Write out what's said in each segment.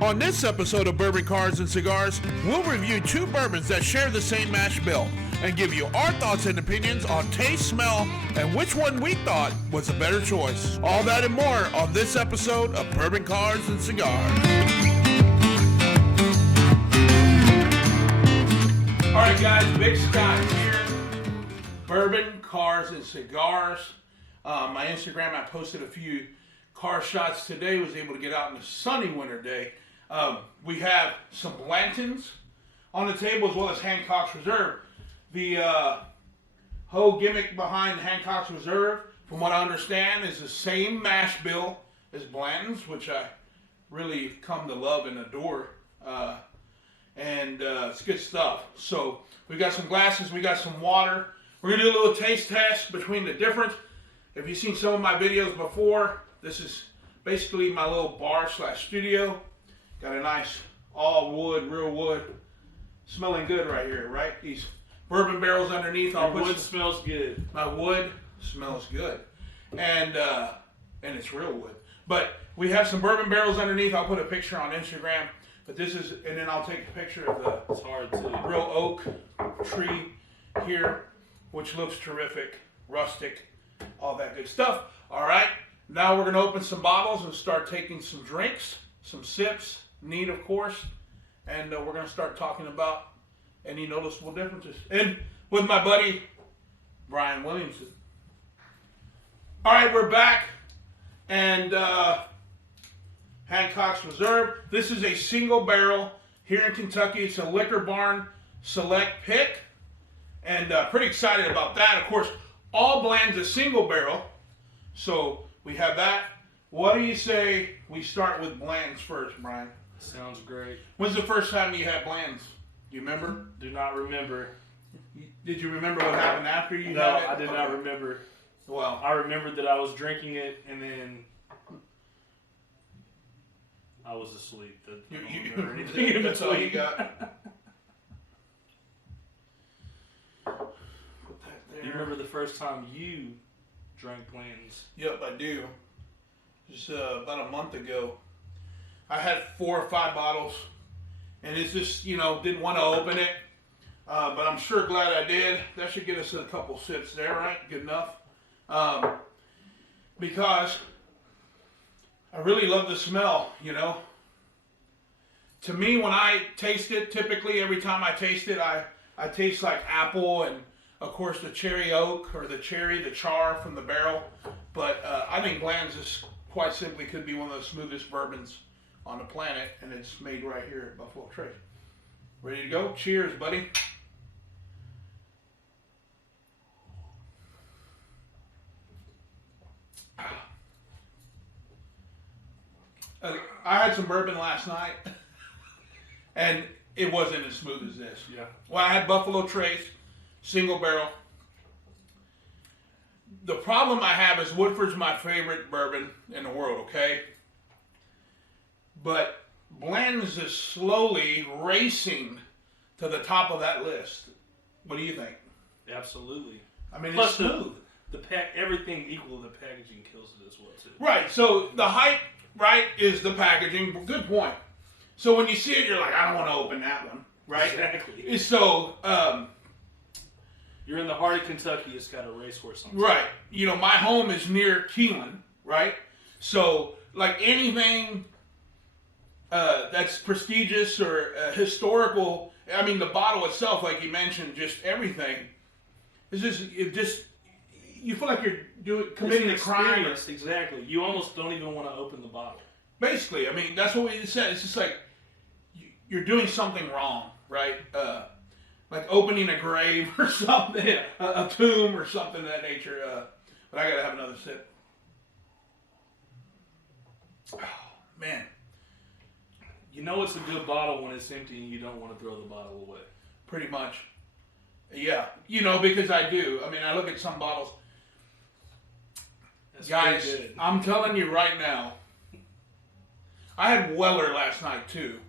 On this episode of Bourbon, Cars, and Cigars, we'll review two bourbons that share the same mash bill and give you our thoughts and opinions on taste, smell, and which one we thought was a better choice. All that and more on this episode of Bourbon, Cars, and Cigars. All right, guys, Big Scott here. Bourbon, Cars, and Cigars. My Instagram, I posted a few car shots today. Was able to get out on a sunny winter day. We have some Blantons on the table as well as Hancocks Reserve. The whole gimmick behind Hancocks Reserve, from what I understand, is the same mash bill as Blantons, which I really come to love and adore. And it's good stuff. So we got some glasses, we got some water. We're going to do a little taste test between the different. If you've seen some of my videos before, this is basically my little bar / studio. Got a nice all wood, real wood, smelling good right here, right? These bourbon barrels underneath. Your wood smells good. My wood smells good, and it's real wood. But we have some bourbon barrels underneath. I'll put a picture on Instagram. But this is, and then I'll take a picture of the It's hard too. real oak tree here, which looks terrific, rustic, all that good stuff. All right, now we're going to open some bottles and start taking some drinks, some sips, neat of course, and we're going to start talking about any noticeable differences. And with my buddy, Brian Williamson. All right, we're back, and Hancocks Reserve. This is a single barrel here in Kentucky. It's a Liquor Barn Select pick, and pretty excited about that. Of course, all blends a single barrel, so we have that. What do you say we start with blends first, Brian? Sounds great. When's the first time you had blends? Do you remember? Do not remember. Did you remember what happened after you No, had it? I did not remember. Well, I remembered that I was drinking it and then I was asleep. I don't remember anything in that's all you between. got. Put that there. Do you remember the first time you drank blends? Yep, I do. Just about a month ago. I had 4 or 5 bottles, and it's just, didn't want to open it. But I'm sure glad I did. That should get us a couple sips there, right? Good enough. Because I really love the smell, To me, when I taste it, typically every time I taste it, I taste like apple and, of course, the cherry oak or the char from the barrel. But I think Bland's is quite simply could be one of the smoothest bourbons on the planet, and it's made right here at Buffalo Trace. Ready to go? Cheers, buddy. I had some bourbon last night, and it wasn't as smooth as this. Yeah. Well, I had Buffalo Trace, single barrel. The problem I have is Woodford's my favorite bourbon in the world, okay? But Blanton's is slowly racing to the top of that list. What do you think? Absolutely. I mean, Plus it's smooth. Everything equal to the packaging kills it as well too. Right, so the hype, right, is the packaging. Good point. So when you see it, you're like, I don't want to open that one, right? Exactly. So, you're in the heart of Kentucky, it's got a racehorse on it. right. My home is near Keelan, right? So, like anything that's prestigious or historical, I mean, the bottle itself, like you mentioned, just everything, you feel like you're committing a crime. Exactly. You almost don't even want to open the bottle. Basically, I mean, that's what we said. It's just like you're doing something wrong, right? Like opening a grave or something, a tomb or something of that nature. But I gotta have another sip. Oh, man. You know it's a good bottle when it's empty and you don't want to throw the bottle away. Pretty much. Yeah. Because I do. I mean, I look at some bottles. That's Guys, good. I'm telling you right now, I had Weller last night too.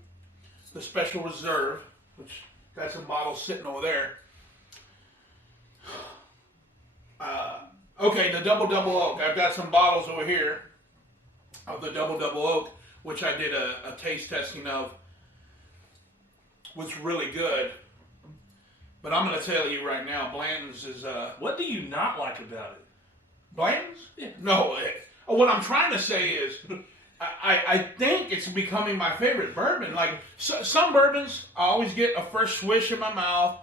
The Special Reserve, which got some bottles sitting over there. Okay, the Double Oak. I've got some bottles over here of the Double Oak. which I did a taste testing of, was really good. But I'm going to tell you right now, Blantons is... What do you not like about it? Blantons? Yeah. No. What I'm trying to say is, I think it's becoming my favorite bourbon. Like, some bourbons, I always get a first swish in my mouth.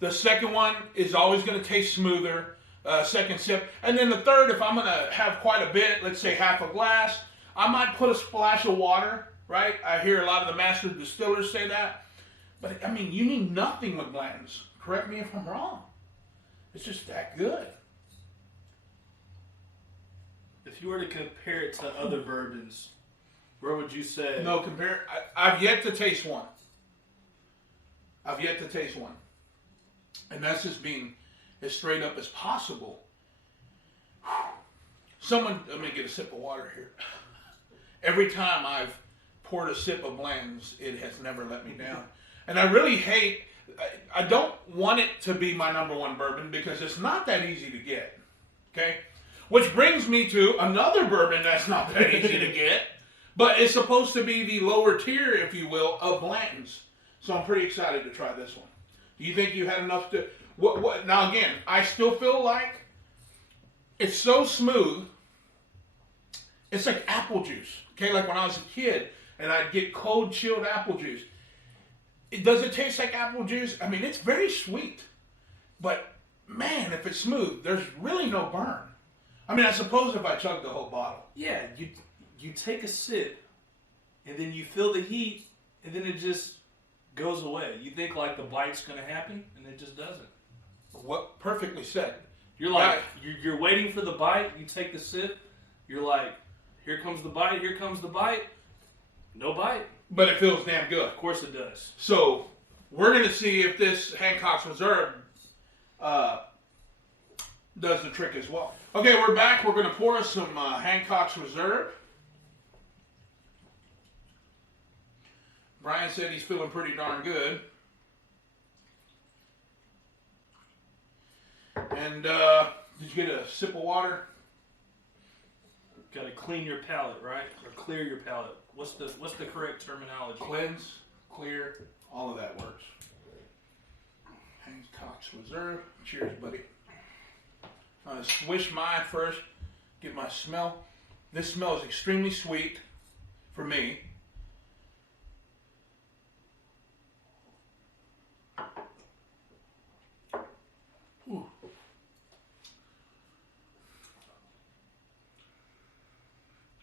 The second one is always going to taste smoother. Second sip. And then the third, if I'm going to have quite a bit, let's say half a glass, I might put a splash of water, right? I hear a lot of the master distillers say that. But, I mean, you need nothing with Blantons. Correct me if I'm wrong. It's just that good. If you were to compare it to other bourbons, where would you say? No, I've yet to taste one. And that's just being as straight up as possible. Let me get a sip of water here. Every time I've poured a sip of Blantons, it has never let me down. And I really hate, I don't want it to be my number one bourbon because it's not that easy to get. Okay? Which brings me to another bourbon that's not that easy to get, but it's supposed to be the lower tier, if you will, of Blantons. So I'm pretty excited to try this one. Do you think you had enough to... Now again, I still feel like it's so smooth. It's like apple juice. Okay, like when I was a kid and I'd get cold chilled apple juice. Does it taste like apple juice? I mean, it's very sweet. But man, if it's smooth, there's really no burn. I mean, I suppose if I chugged the whole bottle. Yeah, you take a sip and then you feel the heat and then it just goes away. You think like the bite's going to happen and it just doesn't. What perfectly said. You're like, you're waiting for the bite, you take the sip, you're like, here comes the bite, here comes the bite. No bite. But it feels damn good. Of course it does. So, we're going to see if this Hancocks Reserve does the trick as well. Okay, we're back. We're going to pour us some Hancocks Reserve. Brian said he's feeling pretty darn good. And did you get a sip of water? Got to clean your palate, right? Or clear your palate. What's the correct terminology? Cleanse, clear, all of that works. Hancocks Reserve. Cheers, buddy. I'm going to swish mine first, get my smell. This smells extremely sweet for me. Ooh.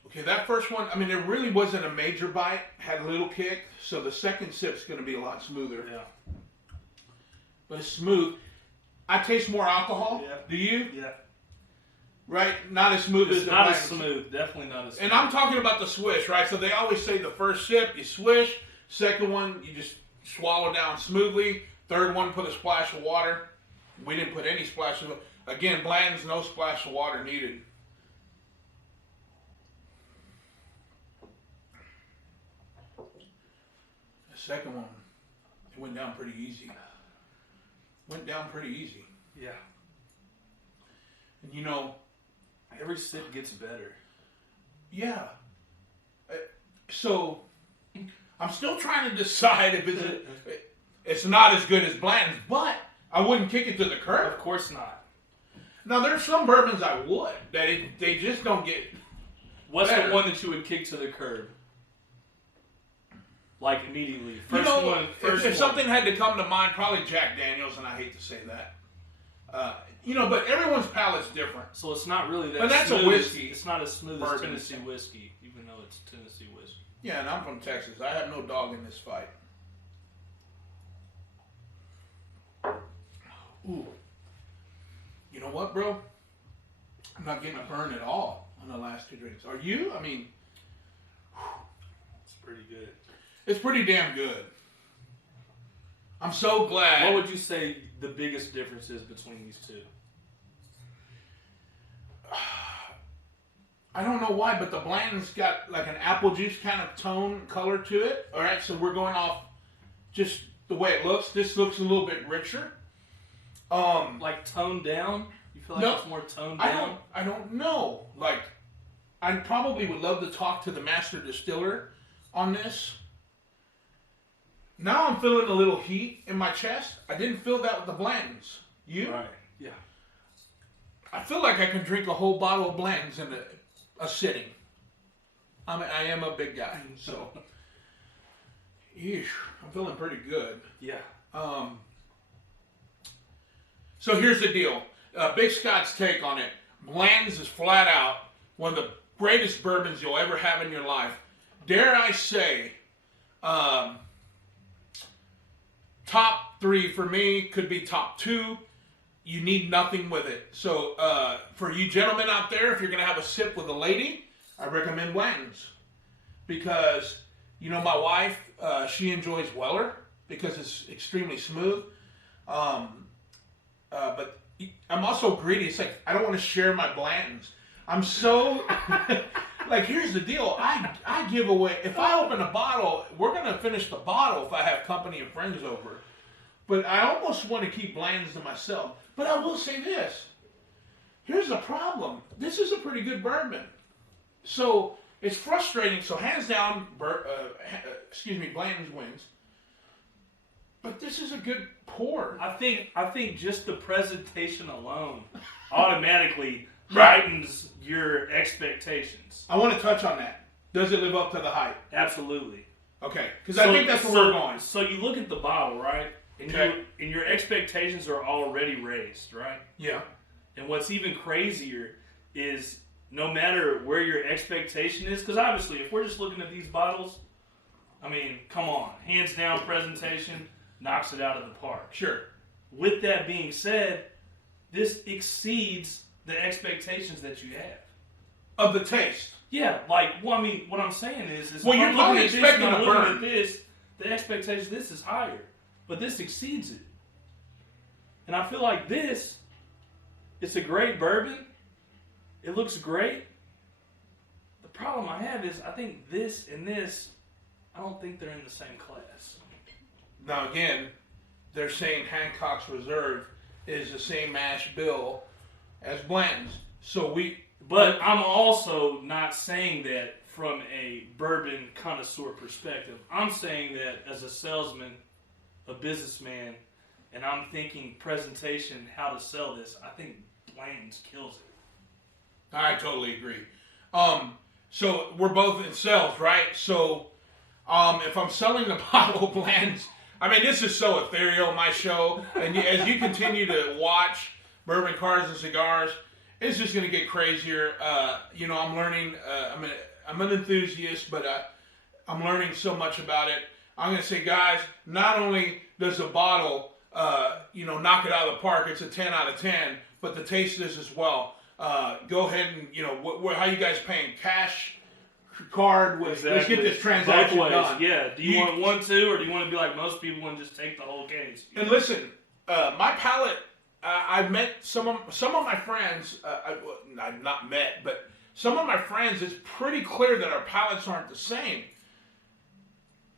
Okay, that first one, I mean, it really wasn't a major bite, had a little kick, so the second sip's going to be a lot smoother. Yeah. But it's smooth. I taste more alcohol. Yeah. Do you? Yeah. Right? Not as smooth as It's the not as Blantons. smooth. Definitely not as smooth. And I'm talking about the swish, right? So they always say the first sip, you swish. Second one, you just swallow down smoothly. Third one, put a splash of water. We didn't put any splash of... Again, Blantons, no splash of water needed. The second one, it went down pretty easy. Yeah. And you know... Every sip gets better. Yeah. So, I'm still trying to decide if it's not as good as Blanton's, but I wouldn't kick it to the curb. Of course not. Now, there's some bourbons I would, that they just don't get What's better. the one that you would kick to the curb? Like immediately. You know, if something had to come to mind, probably Jack Daniels, and I hate to say that. You know, but everyone's palate's different. So it's not really that But that's smooth. a whiskey. It's not as smooth as Bourbon. Tennessee whiskey, even though it's Tennessee whiskey. Yeah, and I'm from Texas. I have no dog in this fight. Ooh. You know what, bro? I'm not getting a burn at all on the last two drinks. Are you? I mean, It's pretty good. it's pretty damn good. I'm so glad. What would you say the biggest difference is between these two? I don't know why, but the Blanton's got like an apple juice kind of tone, color to it. All right, so we're going off just the way it looks. This looks a little bit richer. Like toned down? You feel like No, it's more toned down? I don't know. Like, I probably would love to talk to the master distiller on this. Now I'm feeling a little heat in my chest. I didn't feel that with the Blantons. You? Right. Yeah. I feel like I can drink a whole bottle of Blantons in a sitting. I am a big guy, so. Yeesh, I'm feeling pretty good. Yeah. So here's the deal. Big Scott's take on it. Blantons is flat out one of the greatest bourbons you'll ever have in your life. Dare I say, top 3 for me, could be top 2. You need nothing with it. So for you gentlemen out there, if you're going to have a sip with a lady, I recommend Blantons. Because, you know, my wife, she enjoys Weller because it's extremely smooth. But I'm also greedy. It's like, I don't want to share my Blantons. I'm so, like, here's the deal. I give away, if I open a bottle, we're going to finish the bottle if I have company and friends over. But I almost want to keep Blantons to myself. But I will say this. Here's the problem. This is a pretty good bourbon. So it's frustrating. So hands down, Blantons wins. But this is a good pour. I think just the presentation alone automatically heightens your expectations. I want to touch on that. Does it live up to the hype? Absolutely. Okay, because I think that's where we're going. So you look at the bottle, right? And, okay. And your expectations are already raised, right? Yeah. And what's even crazier is no matter where your expectation is, because obviously if we're just looking at these bottles, I mean, come on. Hands down presentation knocks it out of the park. Sure. With that being said, this exceeds the expectations that you have. Of the taste. Yeah, like, well, I mean, what I'm saying is well, you're probably expecting a burn. At this, the expectation of this is higher, but this exceeds it. And I feel like this, it's a great bourbon. It looks great. The problem I have is I think this and this, I don't think they're in the same class. Now, again, they're saying Hancocks Reserve is the same mash bill as Blantons. So But I'm also not saying that from a bourbon connoisseur perspective. I'm saying that as a salesman, a businessman, and I'm thinking presentation, how to sell this, I think Blantons kills it. I totally agree. So we're both in sales, right? So if I'm selling the bottle of Blantons, I mean, this is so ethereal, my show. And as you continue to watch Bourbon, Cars, and Cigars, it's just going to get crazier. You know, I'm learning. I'm an enthusiast, but I'm learning so much about it. I'm going to say, guys, not only does the bottle, knock it out of the park, it's a 10 out of 10, but the taste is as well. Go ahead and, how you guys paying? Cash, card? Exactly. Let's get this transaction done. Yeah. Do you want one, two, or do you want to be like most people and just take the whole case? And listen, my palate. I met some of my friends. I've not met, but some of my friends. It's pretty clear that our palates aren't the same.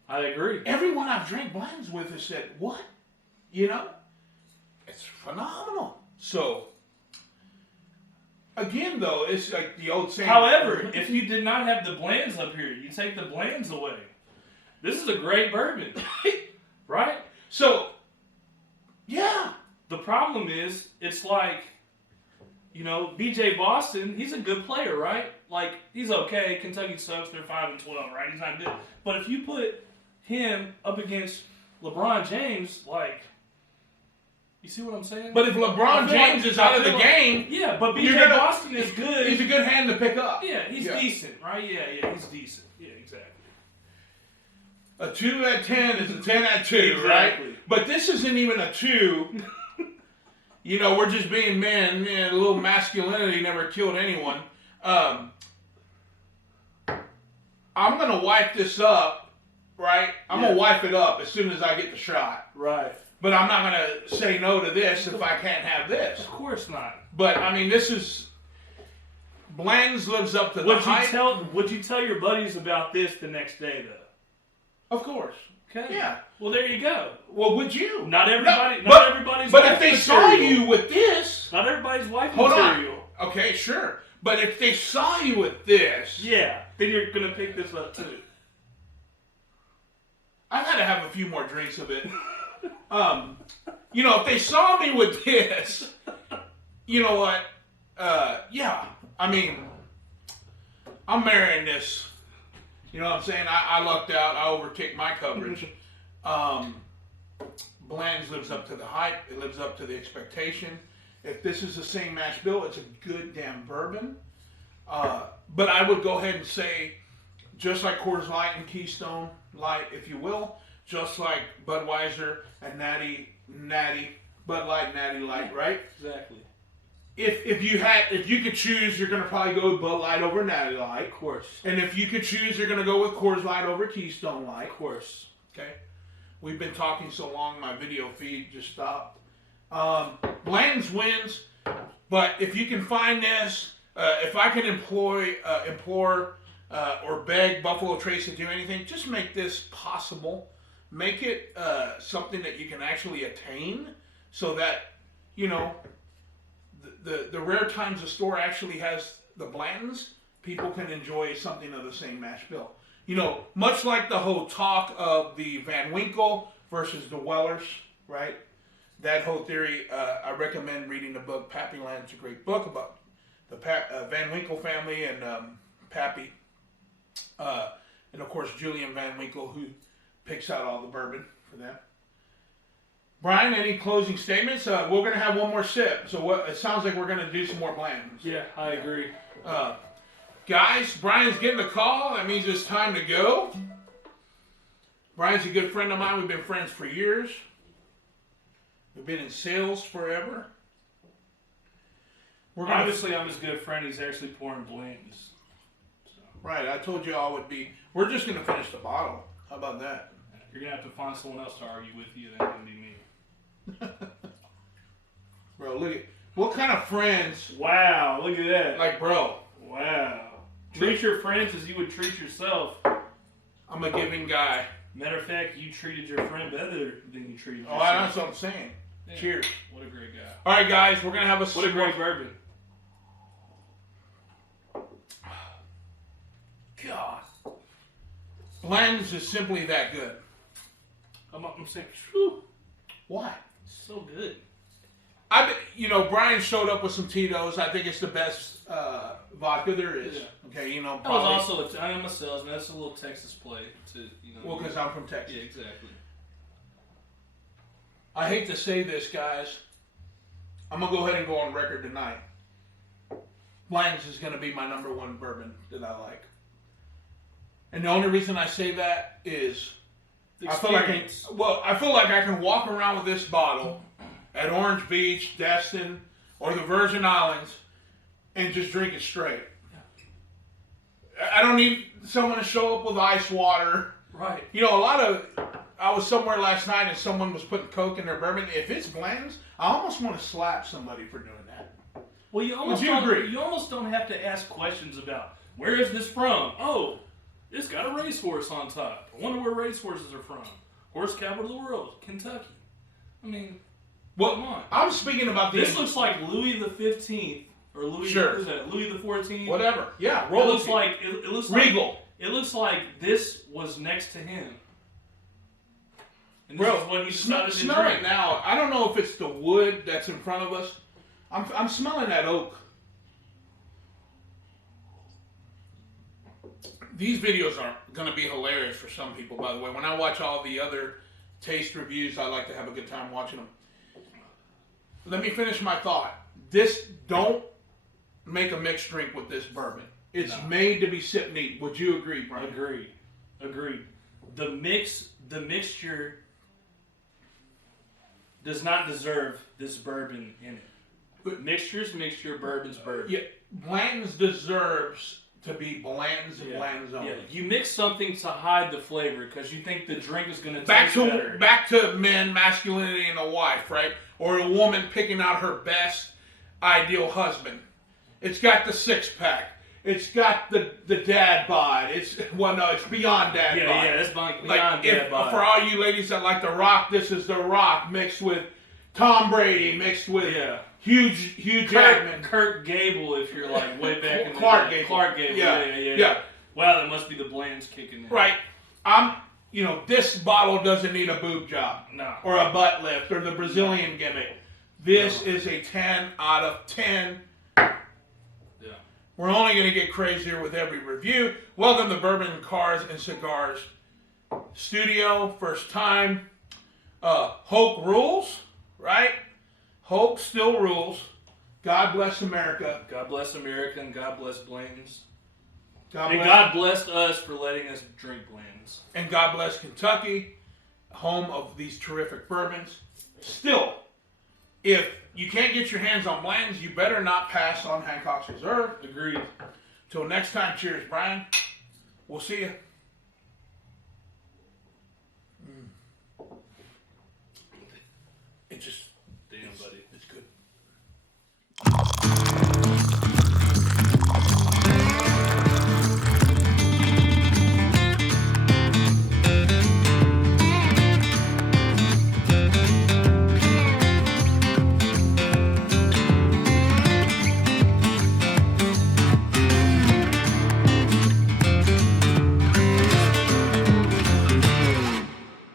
I agree. Everyone I've drank Blantons with has said, "What? It's phenomenal." So again, though, it's like the old saying. However, if you did not have the Blantons up here, you take the Blantons away. This is a great bourbon, right? So, yeah. The problem is, it's like, BJ Boston, he's a good player, right? Like, he's okay. Kentucky sucks. They're 5-12, right? He's not good. But if you put him up against LeBron James, like, you see what I'm saying? But if LeBron James is out of the game, yeah, but BJ Boston is good. He's a good hand to pick up. Yeah, he's decent, right? Yeah, he's decent. Yeah, exactly. A 2 out of 10 is a 10 out of 2, exactly. Right? But this isn't even a 2. We're just being men. A little masculinity never killed anyone. I'm going to wipe this up, right? I'm going to wipe it up as soon as I get the shot. Right. But I'm not going to say no to this if I can't have this. Of course not. But, I mean, this is... Blantons lives up to the hype. Would you tell your buddies about this the next day, though? Of course. Okay. Yeah. Well, there you go. Well, would you? Not everybody. Not everybody's. But if they saw you with this, not everybody's wife hold material. On. Okay, sure. But if they saw you with this, yeah, then you're gonna pick this up too. to have a few more drinks of it. You know, if they saw me with this, you know what? Yeah, I mean, I'm marrying this. You know what I'm saying? I lucked out. I overtook my coverage. Bland's lives up to the hype. It lives up to the expectation. If this is the same mash bill, it's a good damn bourbon. But I would go ahead and say, just like Coors Light and Keystone Light, if you will, just like Budweiser and Natty Bud Light, Natty Light, right? Exactly. If you could choose, you're gonna probably go with Bud Light over Natty Light. Of course. And if you could choose, you're gonna go with Coors Light over Keystone Light. Of course. Okay. We've been talking so long, my video feed just stopped. Bland's wins, but if you can find this, if I can implore or beg Buffalo Trace to do anything, just make this possible. Make it something that you can actually attain, so that, you know, the rare times the store actually has the Blantons, people can enjoy something of the same mash bill. You know, much like the whole talk of the Van Winkle versus the Wellers, right? That whole theory, I recommend reading the book Pappy Land. It's a great book about the Van Winkle family and Pappy. And of course, Julian Van Winkle, who picks out all the bourbon for them. Brian, any closing statements? We're going to have one more sip. So it sounds like we're going to do some more Blantons. Yeah, I agree. Guys, Brian's getting a call. That means it's time to go. Brian's a good friend of mine. We've been friends for years. We've been in sales forever. Obviously, I'm his good friend. He's actually pouring Blantons. So. Right, I told you all would be. We're just going to finish the bottle. How about that? You're going to have to find someone else to argue with you. That wouldn't be me. Bro, look at. What kind of friends? Wow, look at that. Like, bro. Wow. Treat your friends as you would treat yourself. I'm a giving guy. Matter of fact, you treated your friend better than you treated yourself. Oh, that's what I'm saying. Yeah. Cheers. What a great guy. All right, guys, we're going to have a... What a great bourbon. God. Blends is simply that good. I'm saying, whew. Why? So good. Brian showed up with some Tito's. I think it's the best vodka there is. Yeah. Okay, you know, That probably. was also, I'm a salesman. That's a little Texas play. Well, because I'm from Texas. Yeah, exactly. I hate to say this, guys. I'm going to go ahead and go on record tonight. Blends is going to be my number one bourbon that I like. And the only reason I say that is I feel like I can walk around with this bottle at Orange Beach, Destin, or the Virgin Islands and just drink it straight. I don't need someone to show up with ice water. Right. You know, I was somewhere last night and someone was putting Coke in their bourbon. If it's Blends, I almost want to slap somebody for doing that. Well, you almost don't have to ask questions about, where is this from? Oh, it's got a racehorse on top. I wonder where racehorses are from. Horse capital of the world, Kentucky. I mean, come on. I'm speaking about This looks like Louis the 15th or Louis. Sure. What is that? Louis the 14th. Whatever. Yeah. It looks like it looks regal. Like, it looks like this was next to him. And this Bro, is what he decided to smell drink. it now. I don't know if it's the wood that's in front of us. I'm smelling that oak. These videos are going to be hilarious for some people, by the way. When I watch all the other taste reviews, I like to have a good time watching them. Let me finish my thought. Don't make a mixed drink with this bourbon. It's made to be sip neat. Would you agree, Brian? Agreed. The mixture does not deserve this bourbon in it. Mixture's mixture, bourbon's bourbon. Yeah, Blanton's deserves to be Blanton's and Blanton's only. Yeah. You mix something to hide the flavor because you think the drink is going to taste better. Back to men, masculinity, and a wife, right? Or a woman picking out her best ideal husband. It's got the six-pack. It's got the dad bod. It's beyond dad bod. Yeah, it's beyond dad bod. For all you ladies that like The Rock, this is The Rock mixed with Tom Brady, mixed with Hugh Jackman. Kurt Gable, if you're like way back in the Clark day. Gable. Clark Gable. Yeah. Wow, that must be the Bland's kicking in. Right. I'm you know, this bottle doesn't need a boob job No. or a butt lift or the Brazilian gimmick. This is a 10 out of 10. Yeah. We're only going to get crazier with every review. Welcome to Bourbon, Cars, and Cigars Studio. First time. Hope rules, right? Hope still rules. God bless America. God bless America and God bless Blantons. God And bless, God blessed us for letting us drink Blantons. and God bless Kentucky, home of these terrific bourbons. Still, if you can't get your hands on Blantons, you better not pass on Hancock's Reserve. Agreed. Till next time, cheers, Brian. We'll see you.